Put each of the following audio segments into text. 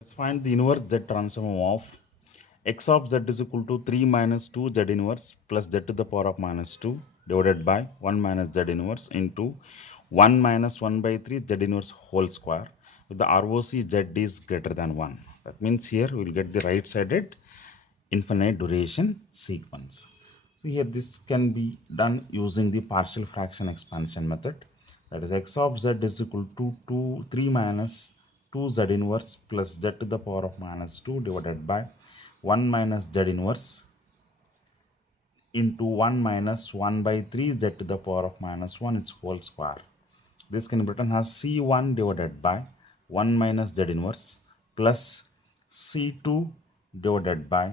Let's find the inverse z transform of x of z is equal to 3 minus 2 z inverse plus z to the power of minus 2 divided by 1 minus z inverse into 1 minus 1 by 3 z inverse whole square with the ROC z is greater than 1. That means here we will get the right sided infinite duration sequence. So here this can be done using the partial fraction expansion method. That is x of z is equal to 3 minus 2 z inverse plus z to the power of minus 2 divided by 1 minus z inverse into 1 minus 1 by 3 z to the power of minus 1 its whole square. This can be written as C1 divided by 1 minus z inverse plus C2 divided by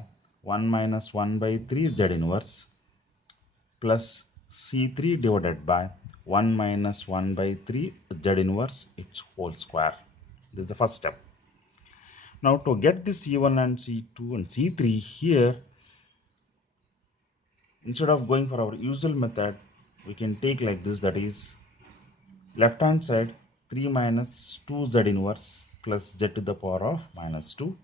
1 minus 1 by 3 z inverse plus C3 divided by 1 minus 1 by 3 z inverse its whole square. This is the first step. Now to get the C1 and C2 and C3 here, instead of going for our usual method, we can take like this, that is left hand side 3 minus 2 z inverse plus z to the power of minus 2,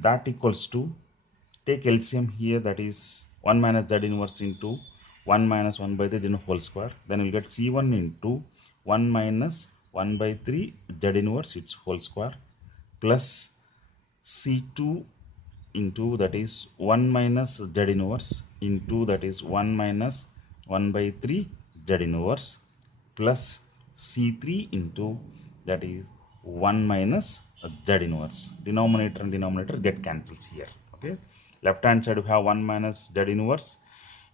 that equals to, take LCM here, that is 1 minus z inverse into 1 minus 1 by 3 whole square, then we'll get C1 into 1 minus 1 by 3 z inverse its whole square plus C2 into, that is 1 minus z inverse into, that is 1 minus 1 by 3 z inverse plus C3 into, that is 1 minus z inverse. Denominator and denominator get cancels here. Okay, left hand side we have 1 minus z inverse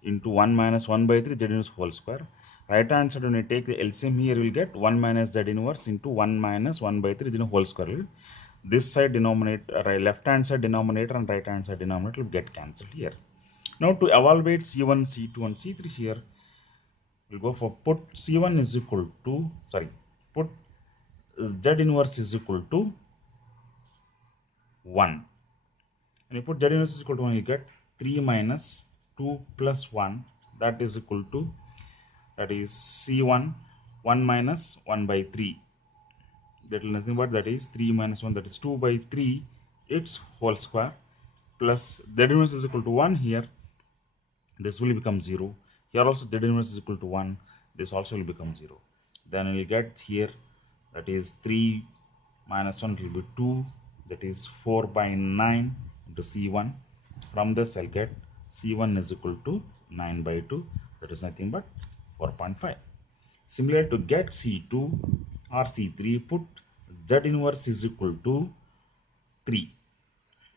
into 1 minus 1 by 3 z inverse whole square. Right hand side, when you take the LCM here, we will get 1 minus z inverse into 1 minus 1 by 3 z whole square. This side denominator, left hand side denominator and right hand side denominator will get cancelled here. Now to evaluate C1, C2 and C3 here, we'll go for put C1 is equal to, put Z inverse is equal to 1. When you put Z inverse is equal to 1, you get 3 minus 2 plus 1, that is equal to, that is C1, 1 minus 1 by 3. That is nothing but, that is 3 minus 1, that is 2 by 3 its whole square plus Z inverse is equal to 1 here. This will become 0. Here also Z inverse is equal to 1. This also will become 0. Then we will get here, that is 3 minus 1 will be 2, that is 4 by 9 into C1. From this I'll get C1 is equal to 9 by 2, that is nothing but 4.5. Similar, to get C2 or C3, put Z inverse is equal to 3.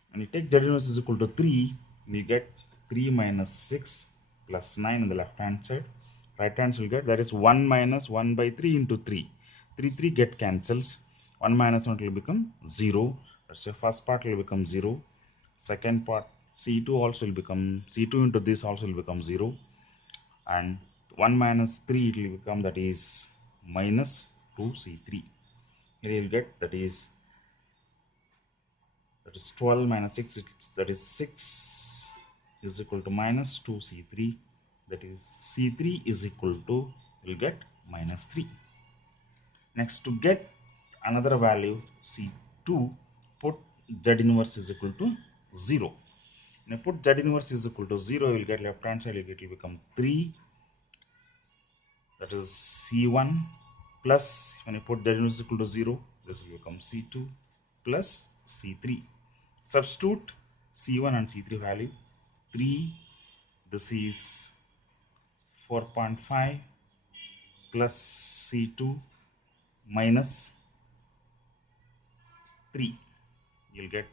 When you take Z inverse is equal to 3, you get 3 minus 6 plus 9 on the left hand side. Right hand side will get, that is 1 minus 1 by 3 into 3. 3 get cancels. 1 minus 1 will become 0. That's the first part will become 0. Second part C2 also will become, C2 into this also will become 0. And 1 minus 3 it will become, that is minus 2C3. Here you will get, that is 12 minus 6, that is 6 is equal to minus 2C3, that is C3 is equal to, you will get minus 3. Next, to get another value C2, put Z inverse is equal to 0. When you put Z inverse is equal to 0, you will get left hand side, it will become 3, that is C1 plus, when you put Z inverse is equal to 0, this will become C2 plus C3. Substitute C1 and C3 value. 3, this is 4.5 plus C2 minus 3. You'll get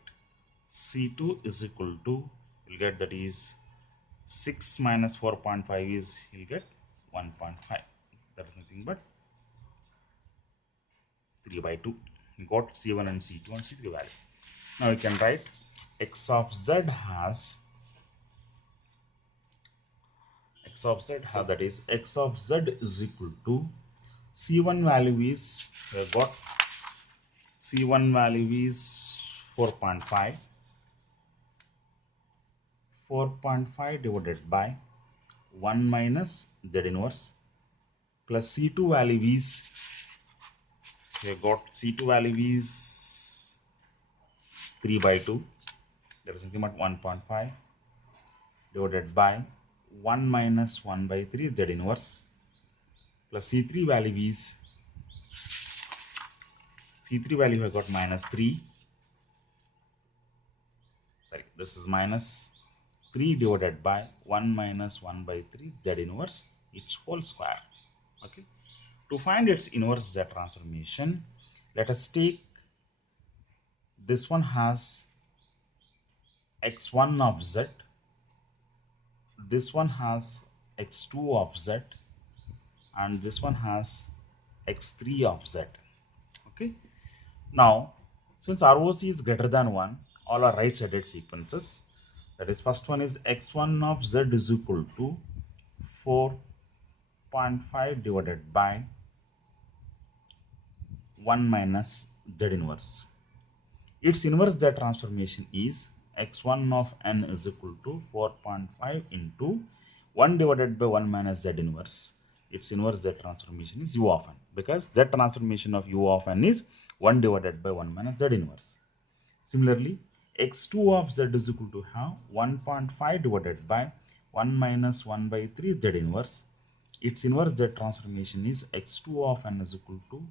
C2 is equal to, you'll get, that is 6 minus 4.5 is, you'll get 1.5. That is nothing but 3 by 2. You got C1 and C2 and C3 value. Now you can write x of z has, that is x of z is equal to, C1 value is, we have got C1 value is 4.5. 4.5 divided by 1 minus z inverse plus C2 value is We have got C2 value is 3 by 2, that is nothing but 1.5 divided by 1 minus 1 by 3 Z inverse, plus C3 value I got minus 3, sorry, this is minus 3 divided by 1 minus 1 by 3 Z inverse its whole square. Okay, to find its inverse Z transformation, let us take this one has x1 of Z, this one has x2 of Z, and this one has x3 of Z. Okay, now since ROC is greater than 1, all are right sided sequences. That is, first one is x1 of Z is equal to 4.5 divided by 1 minus Z inverse. Its inverse Z transformation is x1 of n is equal to 4.5 into 1 divided by 1 minus Z inverse. Its inverse Z transformation is u of n, because Z transformation of u of n is 1 divided by 1 minus Z inverse. Similarly, x2 of Z is equal to have 1.5 divided by 1 minus 1 by 3 Z inverse. Its inverse Z transformation is x2 of n is equal to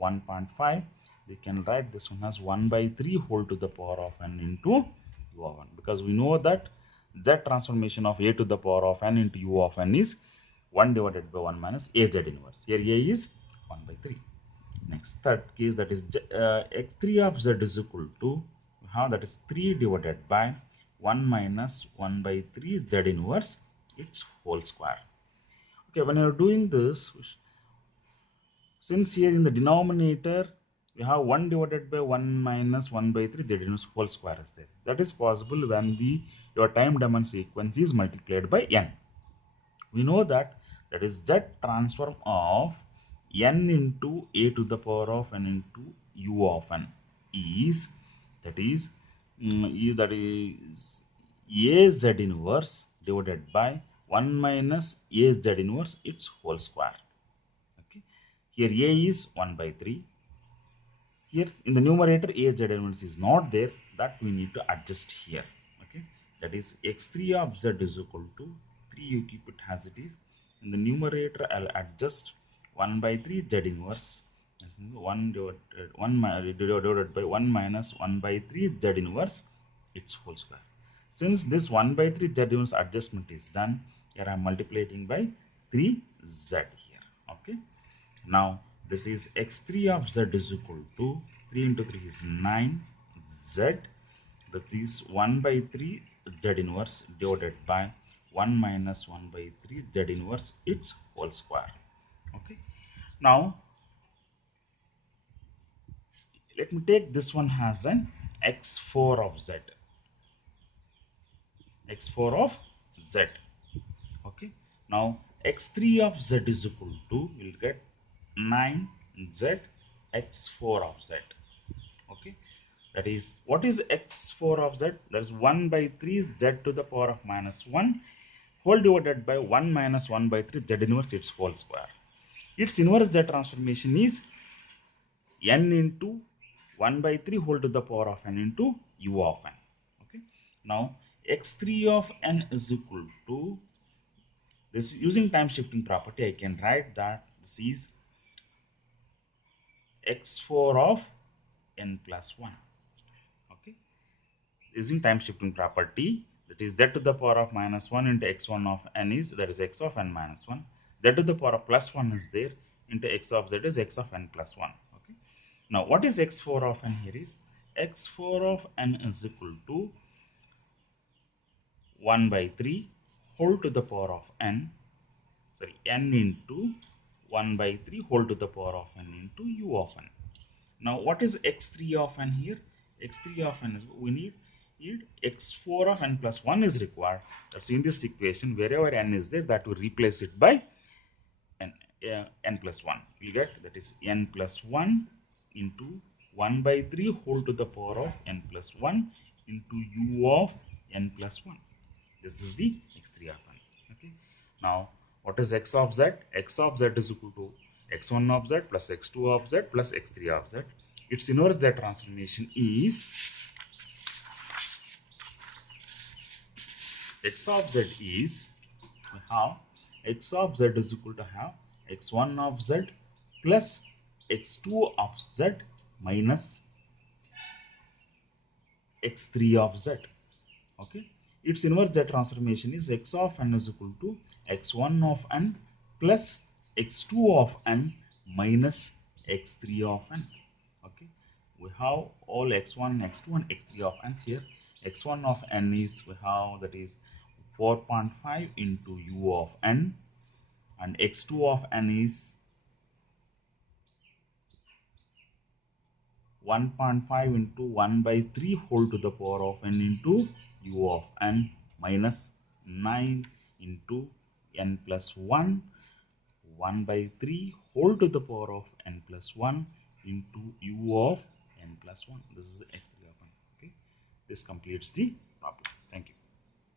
1.5. We can write this one as 1 by 3 whole to the power of n into u of n, because we know that Z transformation of a to the power of n into u of n is 1 divided by 1 minus a Z inverse. Here a is 1 by 3. Next, third case, that is x3 of Z is equal to that is 3 divided by 1 minus 1 by 3 Z inverse its whole square. Okay, when you are doing this, since here in the denominator we have 1 divided by 1 minus 1 by 3 Z inverse whole square is there. That is possible when your time domain sequence is multiplied by n. We know that is Z transform of n into a to the power of n into u of n is that is a Z inverse divided by 1 minus a Z inverse its whole square. Okay, here a is 1 by 3. Here in the numerator a Z inverse is not there, that we need to adjust here. Okay, that is x3 of Z is equal to 3, you keep it as it is. In the numerator I'll adjust 1 by 3 Z inverse, 1 divided by 1 minus 1 by 3 Z inverse its whole square. Since this 1 by 3 Z inverse adjustment is done, here I am multiplying by 3Z here. Okay, now this is x3 of Z is equal to 3 into 3 is 9Z, that is 1 by 3 Z inverse divided by 1 minus 1 by 3 Z inverse its whole square. Okay, now let me take this one as an x4 of Z, x4 of Z. Okay, now x3 of Z is equal to, we'll get 9Z x4 of Z. Okay, that is, what is x4 of Z? That is 1 by 3 Z to the power of minus 1 whole divided by 1 minus 1 by 3 Z inverse its whole square. Its inverse Z transformation is n into 1 by 3 whole to the power of n into u of n. Okay, now x3 of n is equal to, this using time shifting property I can write that this is x4 of n plus 1. Okay, using time shifting property, that is z to the power of minus 1 into x1 of n is, that is x of n minus 1, z to the power of plus 1 is there, into x of z is x of n plus 1. Okay, now what is x4 of n? Here is x4 of n is equal to 1 by 3 whole to the power of n, sorry, n into 1 by 3 whole to the power of n into u of n. Now what is x3 of n here? x3 of n is, we need x4 of n plus 1 is required. That's in this equation, wherever n is there, that will replace it by n plus 1. You get, that is n plus 1 into 1 by 3 whole to the power of n plus 1 into u of n plus 1. This is the x3 of n. Okay, now what is x of z? X of z is equal to x1 of z plus x2 of z plus x3 of z. Its inverse z transformation is x of z is, we have x of z is equal to have x1 of z plus x2 of z minus x3 of z. Okay, its inverse z transformation is x of n is equal to x1 of n plus x2 of n minus x3 of n. Okay, we have all x1, x2 and x3 of n here. X1 of n is, we have, that is 4.5 into u of n, and x2 of n is 1.5 into 1 by 3 whole to the power of n into u of n minus 9 into n plus 1, 1 by 3 whole to the power of n plus 1 into u of n plus 1. This is x3 of n. Okay, this completes the